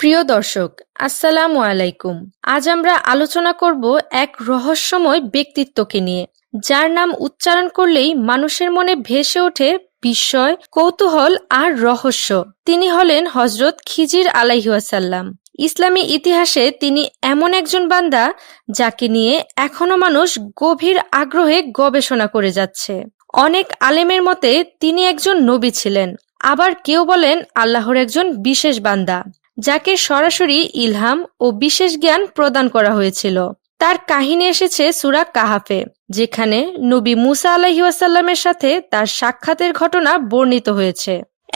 প্রিয় দর্শক, আসসালামু আলাইকুম। আজ আমরা আলোচনা করব এক রহস্যময় ব্যক্তিত্বকে নিয়ে, যার নাম উচ্চারণ করলেই মানুষের মনে ভেসে ওঠে বিস্ময়, কৌতূহল আর রহস্য। তিনি হলেন হজরত খিজির আলাইহাসাল্লাম ইসলামী ইতিহাসে তিনি এমন একজন বান্দা যাকে নিয়ে এখনও মানুষ গভীর আগ্রহে গবেষণা করে যাচ্ছে। অনেক আলেমের মতে তিনি একজন নবী ছিলেন, আবার কেউ বলেন আল্লাহর একজন বিশেষ বান্দা। যাকে সরাসরি ইলহাম ও বিশেষ জ্ঞান প্রদান করা হয়েছিল। তার কাহিনী এসেছে সুরা কাহাফে, যেখানে নবী মুসা আলাহিউসাল্লামের সাথে তার সাক্ষাতের ঘটনা বর্ণিত হয়েছে।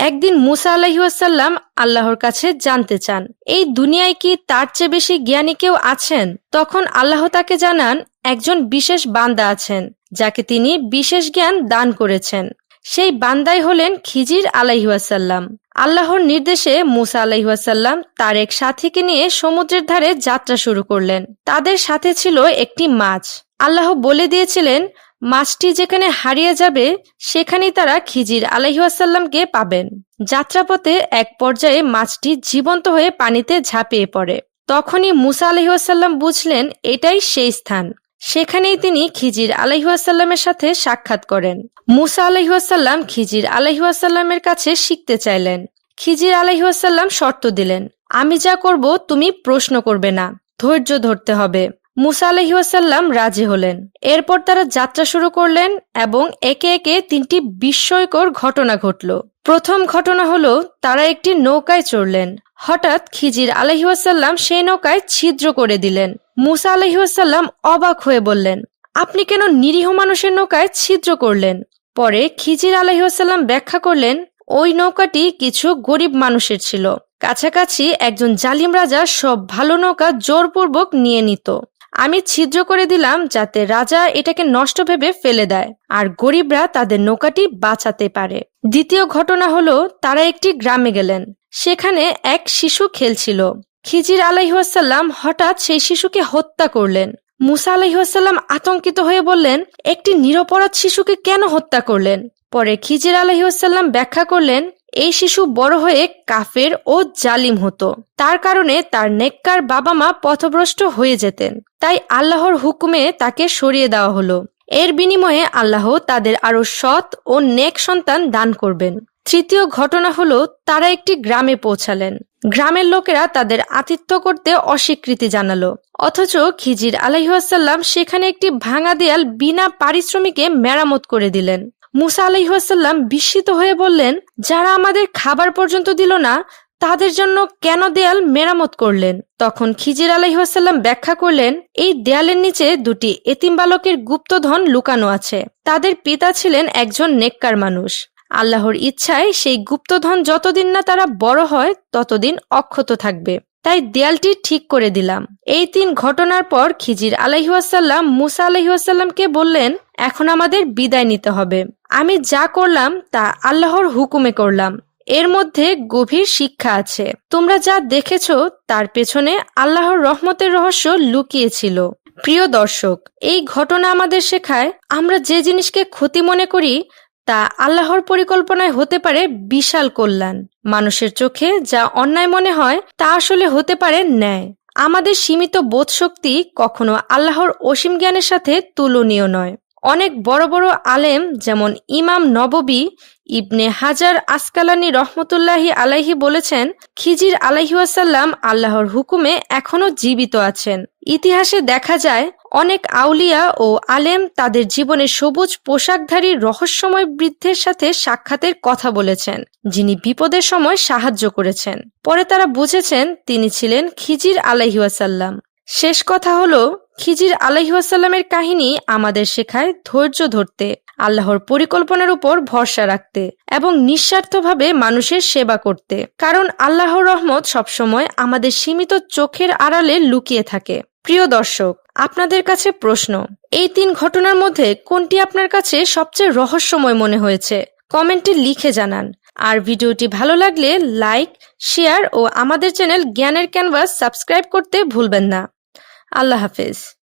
একদিন মুসা আলাহিউসাল্লাম আল্লাহর কাছে জানতে চান, এই দুনিয়ায় কি তার চেয়ে বেশি জ্ঞানী কেউ আছেন? তখন আল্লাহ তাকে জানান, একজন বিশেষ বান্দা আছেন, যাকে তিনি বিশেষ জ্ঞান দান করেছেন। সেই বান্দাই হলেন খিজির আলাইহাসাল্লাম আল্লাহর নির্দেশে মুসা আলাইহাসাল্লাম তার এক সাথীকে নিয়ে সমুদ্রের ধারে যাত্রা শুরু করলেন। তাদের সাথে ছিল একটি মাছ। আল্লাহ বলে দিয়েছিলেন, মাছটি যেখানে হারিয়ে যাবে, সেখানেই তারা খিজির আলাইহাসাল্লামকে পাবেন। যাত্রাপথে এক পর্যায়ে মাছটি জীবন্ত হয়ে পানিতে ঝাঁপিয়ে পড়ে। তখনই মুসা আলহিহাসাল্লাম বুঝলেন, এটাই সেই স্থান। সেখানেই তিনি খিজির আলাইহাসাল্লামের সাথে সাক্ষাৎ করেন। মুসা আলাইহাসাল্লাম খিজির আলাইহাসাল্লামের কাছে শিখতে চাইলেন। খিজির আলাইহাসাল্লাম শর্ত দিলেন, আমি যা করব তুমি প্রশ্ন করবে না, ধৈর্য ধরতে হবে। মুসা আলহিউসাল্লাম রাজি হলেন। এরপর তারা যাত্রা শুরু করলেন এবং একে একে তিনটি বিস্ময়কর ঘটনা ঘটল। প্রথম ঘটনা হলো, তারা একটি নৌকায় চড়লেন। হঠাৎ খিজির আলহিউসাল্লাম সেই নৌকায় ছিদ্র করে দিলেন। মুসা আলহিউসাল্লাম অবাক হয়ে বললেন, আপনি কেন নিরীহ মানুষের নৌকায় ছিদ্র করলেন? পরে খিজির আলহিউসাল্লাম ব্যাখ্যা করলেন, ওই নৌকাটি কিছু গরিব মানুষের ছিল। কাছাকাছি একজন জালিম রাজা সব ভালো নৌকা জোরপূর্বক নিয়ে নিত। আমি ছিদ্র করে দিলাম যাতে রাজা এটাকে নষ্ট ভেবে ফেলে দেয়, আর গরিবরা তাদের নৌকাটি বাঁচাতে পারে। দ্বিতীয় ঘটনা হলো, তারা একটি গ্রামে গেলেন। সেখানে এক শিশু খেলছিল। খিজির আলাইহাসাল্লাম হঠাৎ সেই শিশুকে হত্যা করলেন। মুসা আলাইহাসাল্লাম আতঙ্কিত হয়ে বললেন, একটি নিরপরাধ শিশুকে কেন হত্যা করলেন? পরে খিজির আলাইহাসাল্লাম ব্যাখ্যা করলেন, এই শিশু বড় হয়ে কাফের ও জালিম হতো। তার কারণে তার নেককার বাবা মা পথভ্রষ্ট হয়ে যেতেন। তাই আল্লাহর হুকুমে তাকে সরিয়ে দেওয়া হলো। এর বিনিময়ে আল্লাহ তাদের আরও সৎ ও নেক সন্তান দান করবেন। তৃতীয় ঘটনা হলো, তারা একটি গ্রামে পৌঁছালেন। গ্রামের লোকেরা তাদের আতিথ্য করতে অস্বীকৃতি জানালো। অথচ খিজির আলাইহাসাল্লাম সেখানে একটি ভাঙা দেয়াল বিনা পারিশ্রমিকে মেরামত করে দিলেন। মুসা আলহিহাসাল্লাম বিস্মিত হয়ে বললেন, যারা আমাদের খাবার পর্যন্ত দিল না, তাদের জন্য কেন দেয়াল মেরামত করলেন? তখন খিজির আলহিহাসাল্লাম ব্যাখ্যা করলেন, এই দেয়ালের নিচে দুটি এতিম বালকের গুপ্তধন লুকানো আছে। তাদের পিতা ছিলেন একজন নেককার মানুষ। আল্লাহর ইচ্ছায় সেই গুপ্তধন যতদিন না তারা বড় হয়, ততদিন অক্ষত থাকবে। তাই দেয়ালটি ঠিক করে দিলাম। এই তিন ঘটনার পর খিজির আলাইহাসাল্লাম মুসা আলহিহাসাল্লামকে বললেন, এখন আমাদের বিদায় নিতে হবে। আমি যা করলাম, তা আল্লাহর হুকুমে করলাম। এর মধ্যে গভীর শিক্ষা আছে। তোমরা যা দেখেছ, তার পেছনে আল্লাহর রহমতের রহস্য লুকিয়েছিল। প্রিয় দর্শক, এই ঘটনা আমাদের শেখায়, আমরা যে জিনিসকে ক্ষতি মনে করি তা আল্লাহর পরিকল্পনায় হতে পারে বিশাল কল্যাণ। মানুষের চোখে যা অন্যায় মনে হয়, তা আসলে হতে পারে ন্যায়। আমাদের সীমিত বোধশক্তি কখনো আল্লাহর অসীম জ্ঞানের সাথে তুলনীয় নয়। অনেক বড় বড় আলেম যেমন ইমাম নববী ইবনে হাজার আসকালানি রহমতুল্লাহি আলাইহি বলেছেন, খিজির আলাইহাসাল্লাম আল্লাহর হুকুমে এখনও জীবিত আছেন। ইতিহাসে দেখা যায়, অনেক আউলিয়া ও আলেম তাদের জীবনে সবুজ পোশাকধারী রহস্যময় বৃদ্ধের সাথে সাক্ষাতের কথা বলেছেন, যিনি বিপদের সময় সাহায্য করেছেন। পরে তারা বুঝেছেন তিনি ছিলেন খিজির আলাইহাসাল্লাম শেষ কথা হলো খিজির আলহিহাসাল্লামের কাহিনী আমাদের শেখায় ধৈর্য ধরতে, আল্লাহর পরিকল্পনার উপর ভরসা রাখতে এবং নিঃস্বার্থভাবে মানুষের সেবা করতে। কারণ আল্লাহর রহমত সবসময় আমাদের সীমিত চোখের আড়ালে লুকিয়ে থাকে। প্রিয় দর্শক, আপনাদের কাছে প্রশ্ন, এই তিন ঘটনার মধ্যে কোনটি আপনার কাছে সবচেয়ে রহস্যময় মনে হয়েছে? কমেন্টে লিখে জানান। আর ভিডিওটি ভালো লাগলে লাইক, শেয়ার ও আমাদের চ্যানেল জ্ঞানের ক্যানভাস সাবস্ক্রাইব করতে ভুলবেন না। আল্লাহ হাফেজ।